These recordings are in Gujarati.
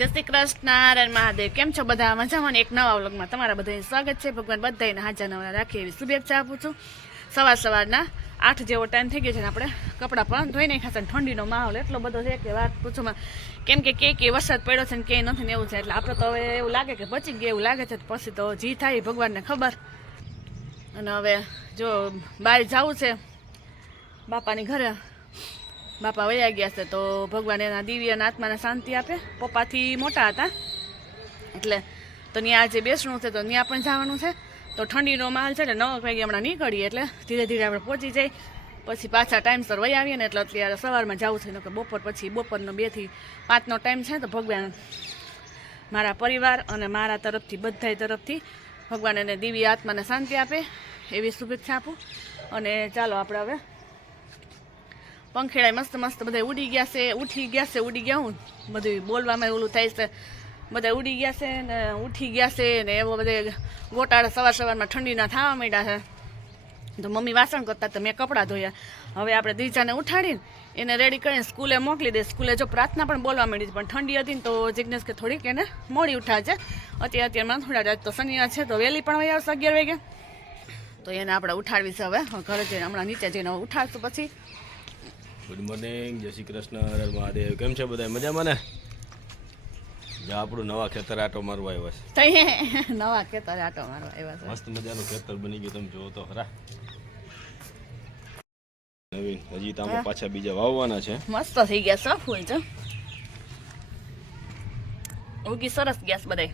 જય શ્રી કૃષ્ણ રે મહાદેવ. કેમ છો બધા? મજામાં? એક નવા વ્લોગમાં તમારા બધાને સ્વાગત છે. ભગવાન બધાને હાજર નવરા રાખે એવી શુભેચ્છા આપું છું. સવારના 8 જેવો ટાઈમ થઈ ગયો છે ને આપણે કપડાં પણ ધોઈ નાખ્યા છે. ઠંડીનો માહોલ એટલો બધો છે કે વાત પૂછોમાં. કેમ કે વરસાદ પડ્યો છે ને ક્યાંય નથી ને એવું છે એટલે આપણે તો હવે એવું લાગે કે બચી ગયા એવું લાગે છે. પછી તો જી થાય ભગવાનને ખબર. અને હવે જો બહાર જવું છે બાપાની ઘરે. બાપા વયા ગયા છે તો ભગવાન એના દિવ્ય અને આત્માને શાંતિ આપે. પપ્પાથી મોટા હતા એટલે તો ત્યાં આજે બેસણું છે તો ત્યાં પણ જવાનું છે. તો ઠંડીનો માલ છે એટલે 9 વાગે હમણાં નીકળીએ એટલે ધીરે ધીરે આપણે પહોંચી જઈએ. પછી પાછા ટાઈમસર વહી આવીએ ને એટલે અત્યારે સવારમાં જવું છે કે બપોર પછી બપોરનો 2 થી 5નો ટાઈમ છે. તો ભગવાન મારા પરિવાર અને મારા તરફથી બધા તરફથી ભગવાન એને દિવ્ય આત્માને શાંતિ આપે એવી શુભેચ્છા આપું. અને ચાલો આપણે હવે પંખેડા મસ્ત મસ્ત બધા ઉડી ગયા હું બધું બોલવામાં ઓલું થાય છે. બધા ઉડી ગયા છે ને ઉઠી ગયા છે ને એવો બધે ગોટાળા સવારમાં ઠંડીના થવા માંડ્યા છે. તો મમ્મી વાસણ કરતા તો મેં કપડાં ધોયા. હવે આપણે દીજાને ઉઠાડીને એને રેડી કરીને સ્કૂલે મોકલી દે. સ્કૂલે જો પ્રાર્થના પણ બોલવા માંડી પણ ઠંડી હતી ને તો જિજ્ઞેશ કે થોડીક એને મોડી ઉઠાડશે. અત્યારમાં થોડા તો શનિવાર છે તો વહેલી પણ વહી આવશે 11 વાગે. તો એને આપણે ઉઠાડવી છે હવે ઘરે જઈને. હમણાં નીચે જઈને ઉઠાડશું પછી. ગુડ મોર્નિંગ, જય શ્રી કૃષ્ણ મહાદેવ. કેમ છે બધા? મજામાં ને? આપણું નવા ખેતર આટો મારવા આવ્યા છે. નવા ખેતર આટો મારવા આવ્યા છે. મસ્ત મજાનું ખેતર બની ગયું, તમે જોવો તો ખરા. નવીન હજી તો આમાં પાછા બીજા વાવવાના છે. મસ્ત થઈ ગયા છે ફૂલ છે. ઉગી સરસ ગયા છે બધાય.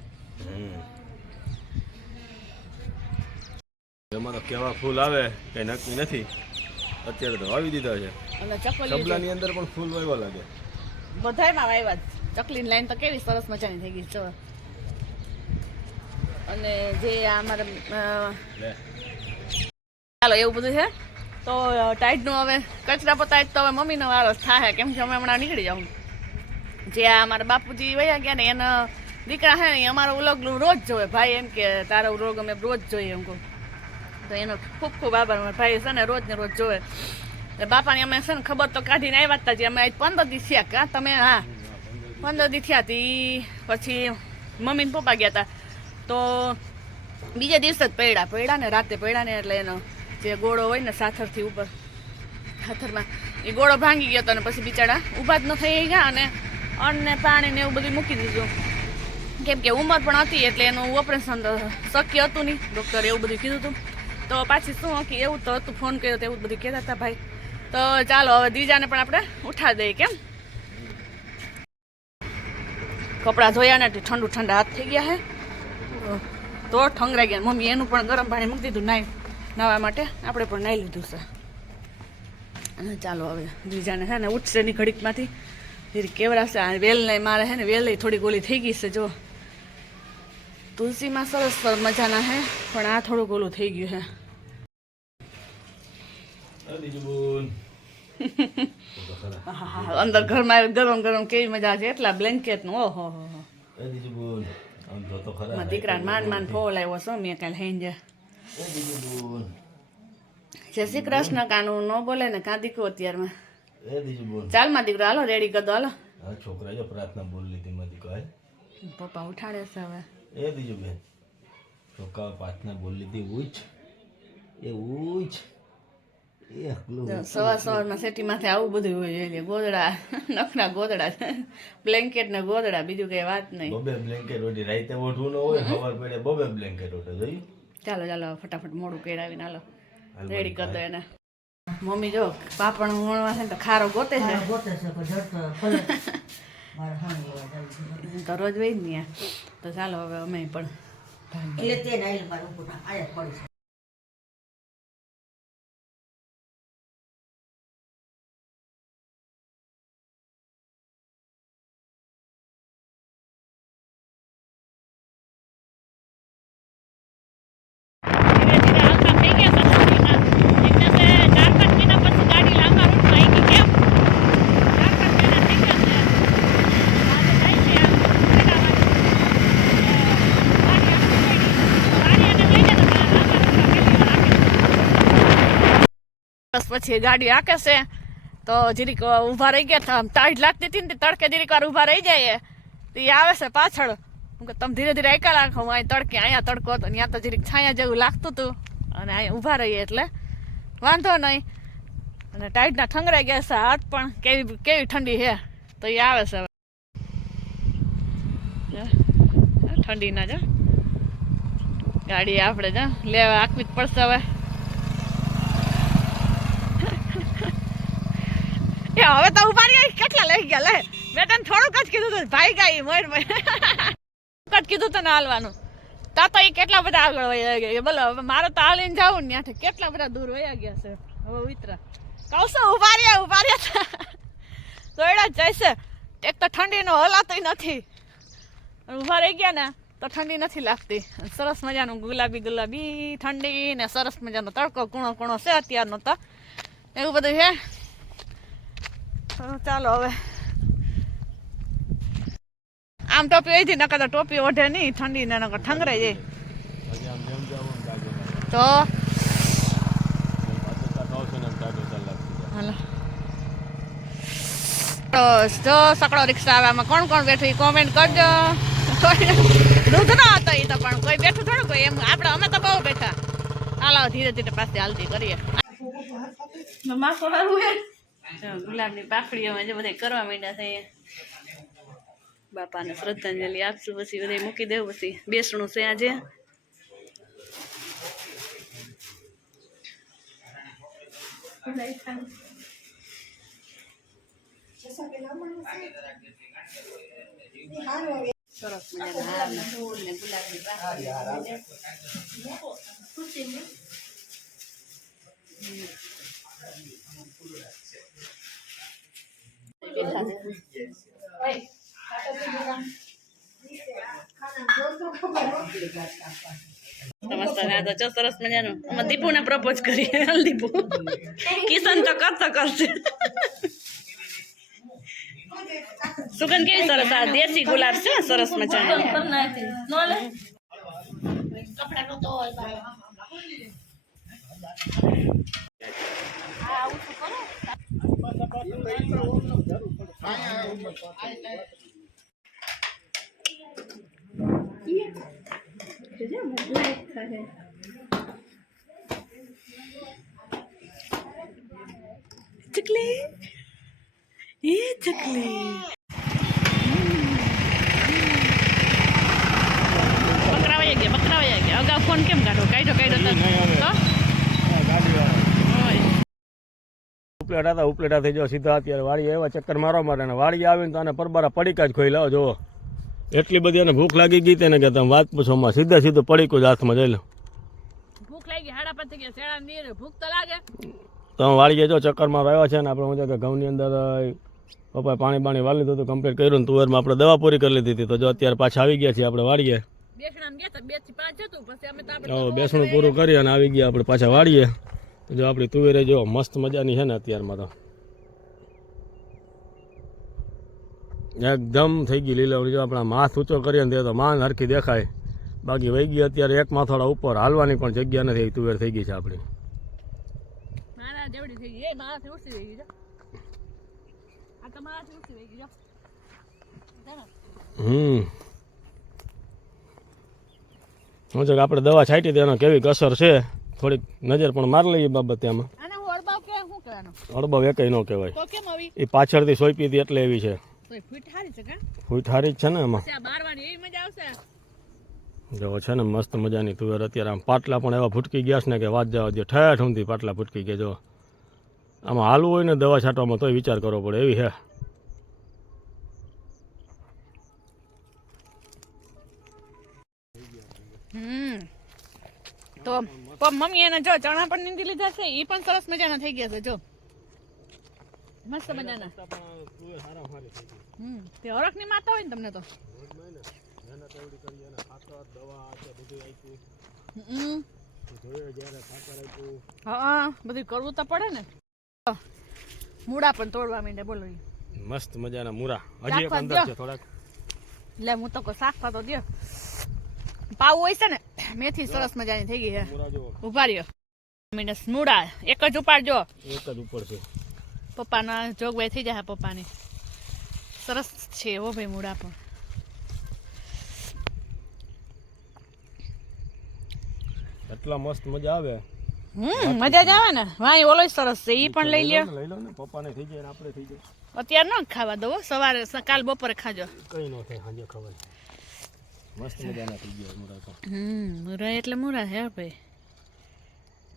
એમાં તો કેવા ફૂલ આવે કઈ નક્કી નથી. અત્યારે તો વાવી દીધા છે. અને ચકલી સબલાની અંદર પણ ફૂલ વાવવા લાગે. બધાયમાં વાવ્યા. ચકલીની લાઈન તો કેવી સરસ મજાની થઈ ગઈ છે. અને જે અમારે ચાલો એવું બધું છે. તો ટાઈડનું હવે કચરા પતાય તો હવે મમ્મીનો વારો થાય. કેમ કે અમે હમણાં નીકળી જાઉં. જે આ અમારા બાપુજી વયા ગયા ને એના દીકરા છે ને અમારો વ્લોગ રોજ જોવે. ભાઈ એમ કે તારો વ્લોગ અમે રોજ જોઈએ એમ કહું. તો એનો ખૂબ ખૂબ આભાર. મારા ભાઈ છે ને રોજ જોવે. એટલે બાપાની અમે છે ને ખબર તો કાઢીને આવ્યા હતા. જે અમે 15 દિવસ થયા કા તમે? હા 15 દિવસ થયા હતી. પછી મમ્મી ને પપ્પા ગયા હતા તો બીજા દિવસે જ પડ્યા ને રાતે પડ્યા ને એટલે એનો જે ગોળો હોય ને સાથરથી ઉપર સાથરમાં એ ગોળો ભાંગી ગયો હતો. અને પછી બિચારા ઊભા જ ન થઈ ગયા. અને અન્ન પાણી ને એવું બધું મૂકી દીધું. કેમ કે ઉંમર પણ હતી એટલે એનું ઓપરેશન શક્ય હતું નહીં. ડૉક્ટરે એવું બધું કીધું હતું. તો પાછી શું કે એવું તો હતું. ફોન કર્યો તો એવું બધું કહેતા હતા ભાઈ. તો ચાલો હવે દીજાને પણ આપણે ઉઠાડી દઈએ. કેમ કપડાં ધોયા ને ઠંડા હાથ થઈ ગયા છે તો ઠંગરાઈ ગયા. મમ્મી એનું પણ ગરમ પાણી મૂકી દીધું નાવા માટે. આપણે પણ નાહી લીધું છે. અને ચાલો હવે દીજાને છે ને ઉઠશે ની ઘડીકમાંથી ફરી કેવડાશે. આ વેલને મારે છે ને વેલ થોડી ગોલી થઈ ગઈ છે. જો તુલસીમાં સરસ મજાના હે પણ આ થોડું ગોલું થઈ ગયું છે. અંદર ઘરમાં ગરમ કેવી મજા છે. એટલા બ્લેન્કેટ નું ઓહો દીકરા માંડ ફોલાવ્યો છો મેં કાલે હેંજે. જય શ્રી કૃષ્ણ. કાનું ન બોલે ને કાં દીકરો અત્યારમાં. ચાલ માં દીકરો હાલો રેડી કરી દો હાલો. છોકરા જો પ્રાર્થના બોલ લીધી માં દીકરો. પપ્પા ઉઠાડે છે હવે. એ દીજુ બેન છોકરા પ્રાર્થના બોલ લીધી. ઉચ સવારમાં સેટીમાંથી આવું બધું હોય. ગોદડા નખના ગોદડા બ્લેન્કેટ ને ગોદડા બીજું કઈ વાત નહીં. બબે બ્લેન્કેટ ઓઢી રાતે ઓઢવું ન હોય. સવાર પડે બબે બ્લેન્કેટ ઓઢે જોયું. ચાલો ફટાફટ મોડું કરાવીને હાલો રેડી કરી દો એને. મમ્મી જો પાપડ વણવા છે ને તો ખારો ગોતે છે. તો રોજ વહી જ નહીં. તો ચાલો હવે અમે પણ પછી ગાડી આકે છે તો જીરીક ઊભા રહી ગયા. ટાઈટ લાગતી હતી ને તડકે જીરીક વાર ઊભા રહી જાય તો એ આવે છે પાછળ. હું કે તમે ધીરે ધીરે એકા રાખો. હું અહીં તડકે, અહીંયા તડકો હતો, ત્યાં તો જરીક છાયા જેવું લાગતું હતું, અને અહીંયા ઊભા રહીએ એટલે વાંધો નહીં. અને ટાઈટના ઠંગરાઈ ગયા છે હાથ પણ, કેવી કેવી ઠંડી છે. તો એ આવે છે હવે ઠંડીના જ ગાડી આપણે જ લેવા આખવી જ પડશે હવે. એ હવે તો ઉભા રહી, કેટલા લઈ ગયા લે. મેં તને થોડુંક જ કીધું હતું ભાઈ ગાઈ મોર જ કીધું તને હાલવાનું. તા તો એ કેટલા બધા આગળ વયા ગયા. બોલો હવે મારે તો હાલીને જવું ને ત્યાંથી કેટલા બધા દૂર વયા ગયા છે. હવે ઉતરા કહું ઉભા રહ્યા દોડા જ જાય છે. એક તો ઠંડીનો હલાતોય નથી. ઉભા રહી ગયા ને તો ઠંડી નથી લાગતી. સરસ મજાનું ગુલાબી ગુલાબી ઠંડી ને સરસ મજાનો તડકો કૂણો કૂણો છે અત્યારનો. તો એવું બધું છે. ચાલો હવે આમ ટોપી હોય હતી, નકર તો ટોપી ઓઢે નહીં, ઠંડી ને નકર ઠંગરાઈ જાય. તો જો સકડો રિક્ષા આવે, આમાં કોણ કોણ બેઠું એ કોમેન્ટ કરજો. દૂધ ન હતો એ તો, પણ કોઈ બેઠું થોડું કોઈ એમ. આપણે અમે તો બહુ બેઠા. હાલો ધીરે ધીરે પાસે હાલતી કરીએ. ગુલાબની પાખડીઓમાં જે બધા કરવા માંડ્યા છે. બાપાને શ્રદ્ધાંજલિ આપશું, પછી બધા મૂકી દેવું, પછી બેસણું છે આજે. સરસ મજાના હાર ને ફૂલ ને ગુલાબની પાખડી. સરસ મજાનું દીપુ ને પ્રપોઝ કરીએ. દીપુ કિશન તો કરશે. સુગંધ કેવી સરસ, આ દેશી ગુલાબ છે સરસ મજાનો. ચકલી એ ચકલી બકરાવાઈ ગયા. અગાઉ ફોન કેમ કાઢ્યો? ઉપલેટા થઈ જાવ સીધા. અત્યારે વાડી આવ્યા ચક્કર મારવા માટે, વાડી આવીને તો આને પરબારા પડીકા જ ખોઈ લાવો. જોવો એટલી બધી એને ભૂખ લાગી ગઈ તેને કે તમે વાત પૂછોમાં સીધા સીધું પડીકું જ હાથમાં જઈ લો. ભૂખ લાગી, હાડા પાંચ ગયા, શેડા નીર ભૂખ તો લાગે. તમે વાડીએ જો ચક્કર મારવા આવ્યા છે ને. આપણે હું કે ઘઉંની અંદર પપ્પાએ પાણી વાળી લીધું હતું, કમ્પ્લીટ કર્યું ને તુવેરમાં આપણે દવા પૂરી કરી લીધી હતી. તો જો અત્યારે પાછા આવી ગયા છીએ આપણે વાડીએ. બેસણું પૂરું કરી અને આવી ગયા આપણે પાછા વાડીએ. જો આપણી તુવેરે જો મસ્ત મજાની છે ને અત્યારમાં તો એકદમ થઈ ગઈ લીલા. જો આપણા માથ ઊંચો કરીએ ને તો માંગ હરખી દેખાય. બાકી વહી ગઈ અત્યારે એક માથોડા ઉપર, હાલવાની પણ જગ્યા નથી. તુવેર થઈ ગઈ છે આપણી. શું છે કે આપણે દવા છાંટી તેનો કેવી અસર છે થોડીક નજર પણ મારી લઈએ બાબતે. આમાં અડબાવ એકેય ન કહેવાય. એ પાછળથી સોંપી હતી એટલે એવી છે. ફૂટ હારી જ છે ને એમાં. જો છે ને મસ્ત મજાની તુવેર. અત્યારે આમ પાટલા પણ એવા ફૂટકી ગયા છે ને કે વાત જવા દે. ઠેઠ ઊંધી પાટલા ફૂટકી ગયા. જો આમાં હાલવું હોય ને દવા છાંટવામાં તોય વિચાર કરવો પડે એવી છે. તો મમ્મી એને જો ચણા પણ નીંદી લીધા છે. એ પણ સરસ મજાના થઈ ગયા છે. જો મસ્ત મજાના. તે હરખ ની માતા હોય ને તમને તો. હા બધું કરવું તો પડે ને. મૂળા પણ તોડવા માંડે. બોલો મસ્ત મજાના મૂળા હજી એક અંદર છે થોડાક. લે હું તો શાકવા તો દે. પાવ હોય છે ને મેથી સરસ મજાની થઈ ગઈ છે. ઉભા રહ્યો મૂળા એક જ ઉપાડજો. એક જ ઉપર છે. પપ્પાના જોગવાઈ થઈ જાય. પપ્પાની સરસ છે હો ભાઈ મૂળા પણ. એટલા મસ્ત મજા આવે. મજા જ આવે ને. વાય ઓલો સરસ છે, ઈ પણ લઈ લ્યો. લઈ લો ને, પપ્પાને થઈ જાય ને આપણે થઈ જાય. અત્યારે ન ખાવા દો, સવારે કાલ બપોરે ખાજો. કઈ નો થાય, સાંજે ખવાય. મસ્ત મજાના થઈ ગયા મૂરા તો. મૂરા એટલે મૂરા હે ભાઈ,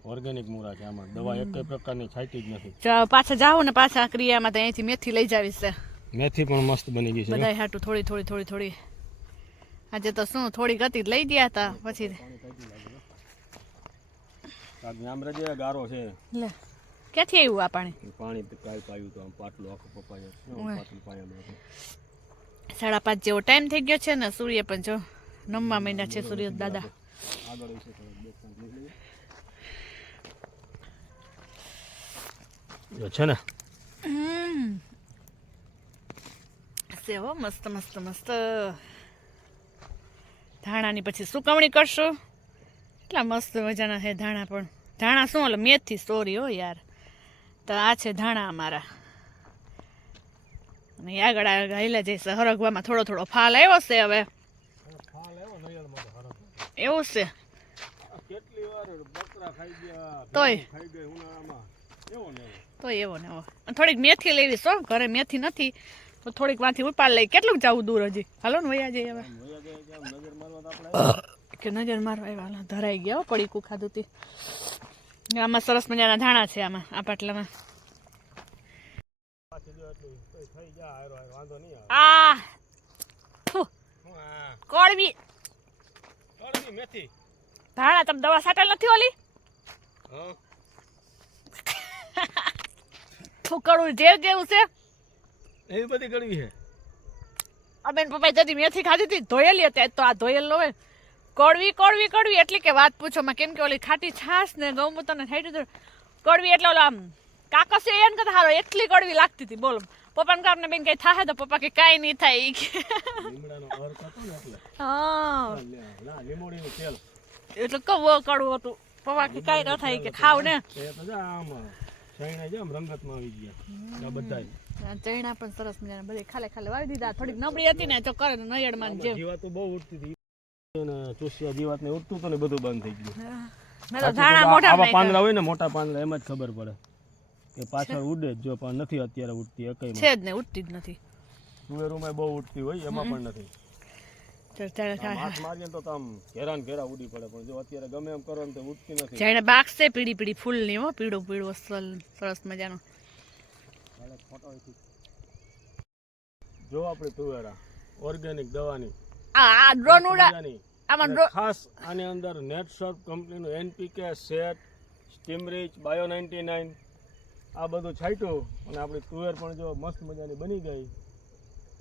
ઓર્ગેનિક મૂરા છે. આમાં દવા એક પ્રકારની છાંટી જ નથી. પાછા જાઓ ને પાછા ક્રિયામાં તો અહીંથી મેથી લઈ જાવી છે. મેથી પણ મસ્ત બની ગઈ છે બધાય હાટું થોડી. આજે તો શું થોડી ગતિ લઈ ગયા હતા, પછી આમ રજે ગારો છે. લે ક્યાંથી આવ્યું આ પાણી? પાણી કાઈ પાયું તો આમ પાટલું આખું પપાય પાટલું પાયેલું હતું. 5:30 જેવો ટાઈમ થઈ ગયો છે ને, સૂર્ય પણ જો નવમા મહિના છે સૂર્ય દાદા. આગળ વિશે થોડુંક છે ને સેવો મસ્ત ધાણાની પછી સુકવણી કરશું. એટલા મસ્ત મજાના છે ધાણા. પણ ધાણા શું ઓલે મેથી સોરી હો યાર. તો આ છે ધાણા અમારા, અને આગળ હાલ્યા જઈશે. હરગવામાં થોડો ફાલ આવ્યો છે હવે. એવું છે તોય એવો ને એવો. થોડીક મેથી લેવી છો, ઘરે મેથી નથી તો થોડીક માંથી ઉપાડ લઈ. કેટલું જવું દૂર હજી? હાલો ને વયા જઈએ હવે. કે નજર મારવા આવ્યા. હાલો ધરાઈ ગયા પડીકું ખાધું તી. આમાં સરસ મજાના ધાણા છે, આમાં આ પાટલામાં. આ કોળવી મેથી ધાણા તમે દવા સાટેલ નથી ઓલી? કડવું જેવું છે એવી બધી કડવી છે. બેન પપ્પાએ જતી મેથી ખાધી હતી ધોયેલી હતી, તો આ ધોયેલ નો હોય. કડવી એટલી કે વાત પૂછો માં. કેમ કે ઓલી ખાટી છાશ ને ગૌમૂત્ર ને ખાઈ કડવી એટલે ઓલો આમ કાકસ એને કરતા હારો એટલી કડવી લાગતી હતી. બોલો પપ્પાને કામ ને બેન કઈ થાય તો પપ્પા કે કાઈ નહીં થાય. એટલે કવો કડવું હતું. પપ્પા કે કાઈ ન થાય કે ખાવ ને. ચૈણા પણ સરસ મજાના બધે ખાલે વાવી દીધા. થોડીક નબળી હતી ને તો કરે નયડમાં જેમ જીવાત બહુ ઉડતી હતી ને, ચૂસિયા જીવાત ને ઉડતું તો ને બધું બંધ થઈ ગયું. મેં તો ધાણા મોઢા આવા પાંદડા હોય ને, મોટા પાંદડા, એમ જ ખબર પડે કે પાછળ ઉડે જ. જો પણ નથી અત્યારે ઉડતી એકઈ છે જ ને, ઉડતી જ નથી. તુવેરોમાં બહુ ઉડતી હોય, એમાં પણ નથી. માસ મારીએ તો આમ ઘેરા ઉડી પડે, પણ જો અત્યારે ગમે એમ કરો ને તો ઉડતી નથી. જાણે બાગ છે પીળી ફૂલ ની હો, પીળું સરસ મજાનું. જો આપણી તુવેરા ઓર્ગેનિક દવાની આ ડ્રોન ઉડા આમાં ખાસ આની અંદર નેટસર્ફ કંપનીનું એનપીકે સેટ, સ્ટીમરીચ, બાયો 99 આ બધું છાંટ્યું અને આપણી તુવેર પણ જો મસ્ત મજાની બની ગઈ.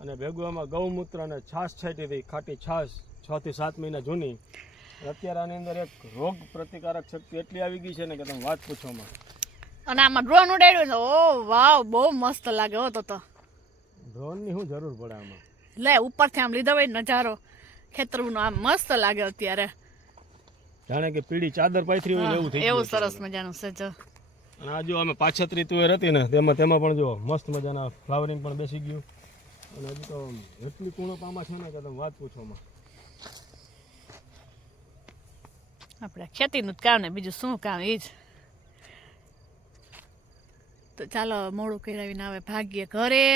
અને ભેગું એમાં ગૌમૂત્ર અને છાશ છાંટી હતી, ખાટી છાશ 6 થી 7 મહિના જૂની. અત્યારે આની અંદર એક રોગ પ્રતિકારક શક્તિ એટલી આવી ગઈ છે ને કે તમે વાત પૂછોમાં. અને આમાં ડ્રોન ઉડાડ્યું. ઓ વાવ, બહુ મસ્ત લાગે હો. તો ડ્રોન ની શું જરૂર પડે આમાં? લે ઉપરથી આમ લીધો હોય નજારો ખેતરનો, આમ મસ્ત લાગે અત્યારે. જાણે કે પીળી ચાદર પાથરી હોય એવું થઈ ગયું. એવું સરસ મજાનું છે જો. અને આ જો અમે પાછતરી તુવેર હતી ને તેમાં પણ જો મસ્ત મજાના ફ્લાવરિંગ પણ બેસી ગયું. અને હજી તો એટલી કુણપ આમાં છે ને કે તમે વાત પૂછોમાં. આપણે ખેતીનું જ કામ ને બીજું શું કામ, એ જ. તો ચાલો મોડું કરાવીને આવે ભાગ્ય ઘરે.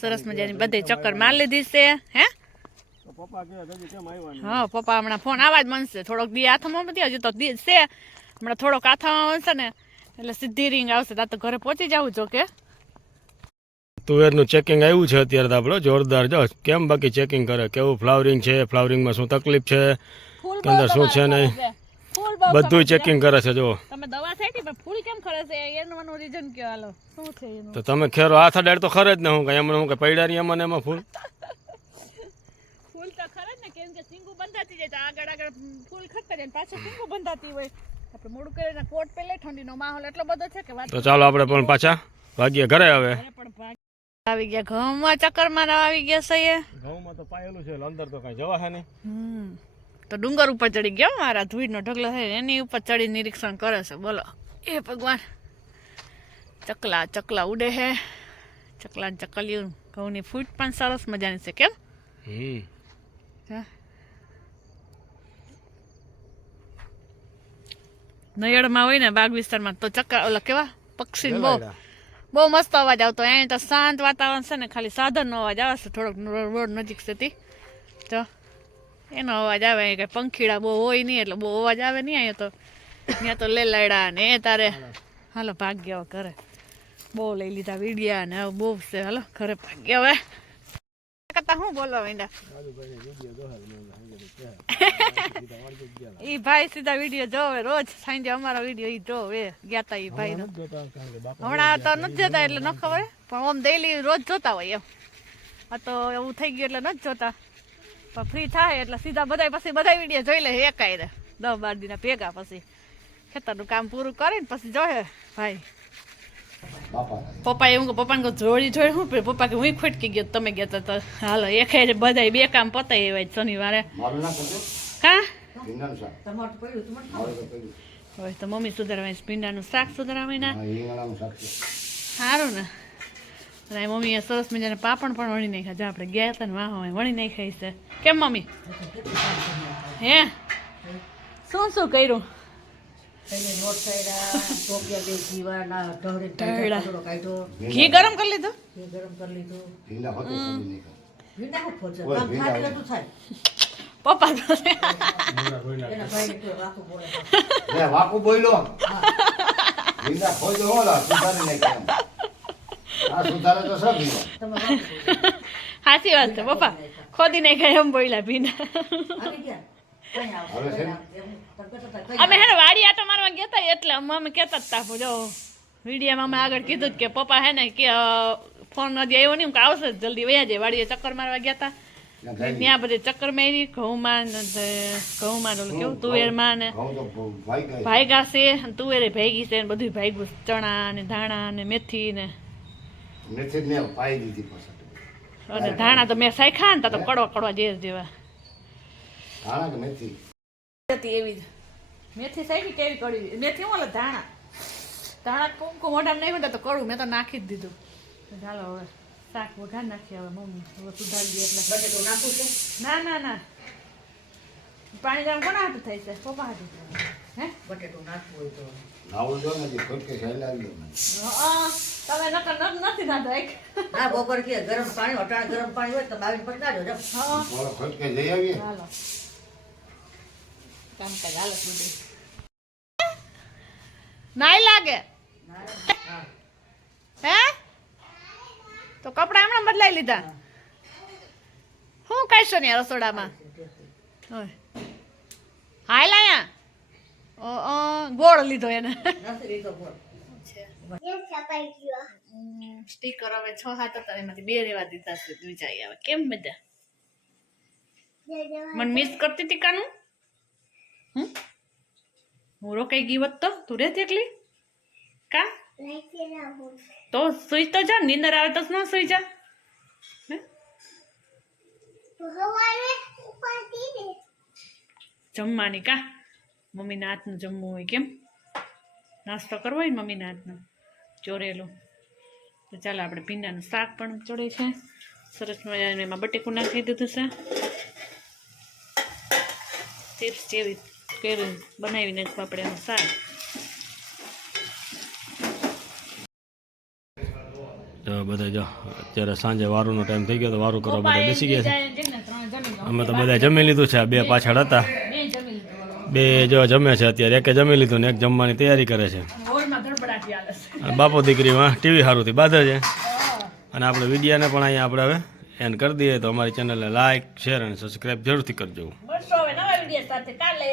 સરસ મજાની બધે ચક્કર મારી લીધી છે. હે હા, પપ્પા હમણાં ફોન આવા જ મનશે. થોડોક દી હાથમાં નથી, હજુ તો દી છે. હમણાં થોડોક હાથમાં મનશે ને એટલે સીધી રિંગ આવશે. ત્યાં તો ઘરે પહોંચી જવું જો કે. તુવેરનું ચેકિંગ આવ્યું છે અત્યારે તો આપણે જોરદાર. જો કેમ બાકી ચેકિંગ કરે, કેવું ફ્લાવરિંગ છે, ફ્લાવરિંગમાં શું તકલીફ છે, કે અંદર શું છે નહીં, બધું ચેકિંગ કરે છે. જો તમે દવા છાંટી પણ ફૂલ કેમ ખરે છે એનું રીઝન કયો? હાલો શું છે એનું? તો તમે ખેરો હાથ અડાડ તો ખરે જ ને. હું કઈ એમને હું કઈ પૈડા નહીં એમાં ફૂલ ફૂલ તો ખરે જ ને, કેમ કે સિંગુ બંધાતી જાય તો આગળ ફૂલ ખરતા જાય, પાછું સિંગુ બંધાતી હોય. આપણે મોડું કરીને કોટ પહેલે, ઠંડીનો માહોલ એટલો બધો છે કે વાત. તો ચાલો આપણે પણ પાછા ભાગીએ ઘરે. હવે આવી ગયા ઘઉંમાં, ચક્કર મારવા આવી ગયા છે. ઘઉંમાં તો પાયેલું છે, અંદર તો કઈ જવા હે નહીં. તો ડુંગર ઉપર ચડી ગયો મારા ધૂળનો ઢગલો છે, એની ઉપર ચડી નિરીક્ષણ કરે છે. બોલો એ ભગવાન. ચકલા ઉડે હે, ચકલા ચકલિયું. ઘઉંની ફૂટ પણ સરસ મજાની છે. કેમ નયડમાં હોય ને બાગ વિસ્તારમાં તો ઓલા કેવા પક્ષી બહુ મસ્ત અવાજ આવતો. અહીંયા તો શાંત વાતાવરણ છે ને, ખાલી સાધનનો અવાજ આવે છે. થોડોક રોડ નજીક છે તો એનો અવાજ આવે. કઈ પંખીડા બહુ હોય નહીં એટલે બહુ અવાજ આવે નહીં. અહીંયા તો ત્યાં તો લેલાયડા ને તારે હાલો ભાગ્ય ઘરે. બહુ લઈ લીધા વિડિયા ને બહુ છે. હાલો ઘરે ભાગ્ય હવે કરતા હું બોલવા માંડ્યા. ઈ ભાઈ સીધા વિડીયો જોવે રોજ સાંજે. અમારો વિડીયો ઈ જોવે. ગયા તા ઈ ભાઈ નો. હમણાં તો નથી જોતા એટલે ન ખબર, પણ ઓમ ડેઈલી રોજ જોતા હોય એમ. આ તો એવું થઈ ગયું એટલે નથી જોતા, પણ ફ્રી થાય એટલે સીધા બધા પછી બધા વિડીયો જોઈ લે એકાય 10-12 દિના ભેગા. પછી ખેતરનું કામ પૂરું કરીને પછી જોહે ભાઈ. પપ્પા એવું પપ્પાને કહું જોડી જોઈ શું પપ્પા કે હું ખોટકી ગયો તમે ગયા તો હાલો એક બધા 2 કામ પતાય એવા શનિવારે. હા હોય તો મમ્મી સુધારવા ભીંડાનું શાક સુધારવા સારું ને. અને મમ્મીએ સરસ મજાના પાપડ પણ વણી નાખ્યા. જો આપણે ગયા હતા ને વાહ વણી નાખ્યા છે. કેમ મમ્મી? હે શું કર્યું? ઘી ગરમ કરી લીધું. પપ્પા વાકુ બોલ્યો સાચી વાત છે પપ્પા. ખોદી નાખ્યા એમ બોલ્યા ભીંડા. અમે હે ને વાડી આટો મારવા ગયા હતા એટલે અમે કહેતા જ તાપો જો વિડીયામાં અમે આગળ કીધું કે પપ્પા હે ને કે ફોન હજી આવ્યો નહીં, આવશે જલ્દી વયા જાય. વાડીએ ચક્કર મારવા ગયા હતા ત્યાં બધે ચક્કર મારી. ઘઉંમાં ઓલું કેવું તુવેરમાં ને ભાઈગા છે, તુવેરે ભાઈગી છે, બધું ભાઈગું. ચણા ને ધાણા ને મેથી ને અને ધાણા તો મેં સાયખા ને તો કડવા જેવા એવી જ મેથી સાઈડ કેવી કડી મેથી ઓલા ધાણા કુમકુમ મોઢામાં નહીં હોય તો કડું મેં તો નાખી જ દીધું. ચાલો હવે શાક વઘાર નાખીએ. હવે મમ્મી હવે સુધારી દે એટલે બટેટું નાખું છે. ના પાણી ગરમ કોના હાથું થાય છે? પપ્પા હાથું. હે બટેટું નાખવું હોય તો નાવું જો ને ખોટકે શેલાવી તમે નકર નથી નાતા એક ના બપોર કે ગરમ પાણી અટાણ ગરમ પાણી હોય તો બાવી પટાડો જો હા ખોટકે જઈ આવીએ. હાલો કામકાજ હાલો સુધી નાઈ લાગે હે તો કપડા હમણાં બદલાઈ લીધા. શું કહીશો ને રસોડામાં? હાલ આયા ગોળ લીધો એને સ્ટીકર હવે 6-7 હતા એમાંથી 2 રેવા દીધા છે. વિચારી આવે કેમ બધા મને મિસ કરતી હતી કાનું. હું રોકાઈ ગઈ હોત તો તું રહેતી એકલી કા તો સુઈ તો જા. નીંદર આવે તો ન સુઈ જા. જમવાની કા મમ્મીના હાથનું જમવું હોય કેમ? નાસ્તો કરવો હોય ને મમ્મીના હાથનું ચોરેલું. તો ચાલો આપણે ભીંડાનું શાક પણ ચડે છે સરસ મજાનું. એમાં બટેકું નાખી દીધું છે. ચિપ્સ જેવી કરી બનાવીને આપણે એનું શાક. બધા જો અત્યારે સાંજે વારુંનો ટાઈમ થઈ ગયો તો વારું કરવા બધા બેસી ગયા છે. અમે તો બધા જમી લીધું છે. 2 પાછળ હતા 2 જો જમે છે અત્યારે. એકે જમી લીધું ને એક જમવાની તૈયારી કરે છે. બાપો દીકરીમાં ટીવી સારુંથી બાંધે છે. અને આપણે વિડીયાને પણ અહીંયા આપણે હવે એન્ડ કરી દઈએ. તો અમારી ચેનલને લાઇક શેર અને સબસ્ક્રાઈબ જરૂરથી કરજો. નવા વિડીયો સાથે કાલે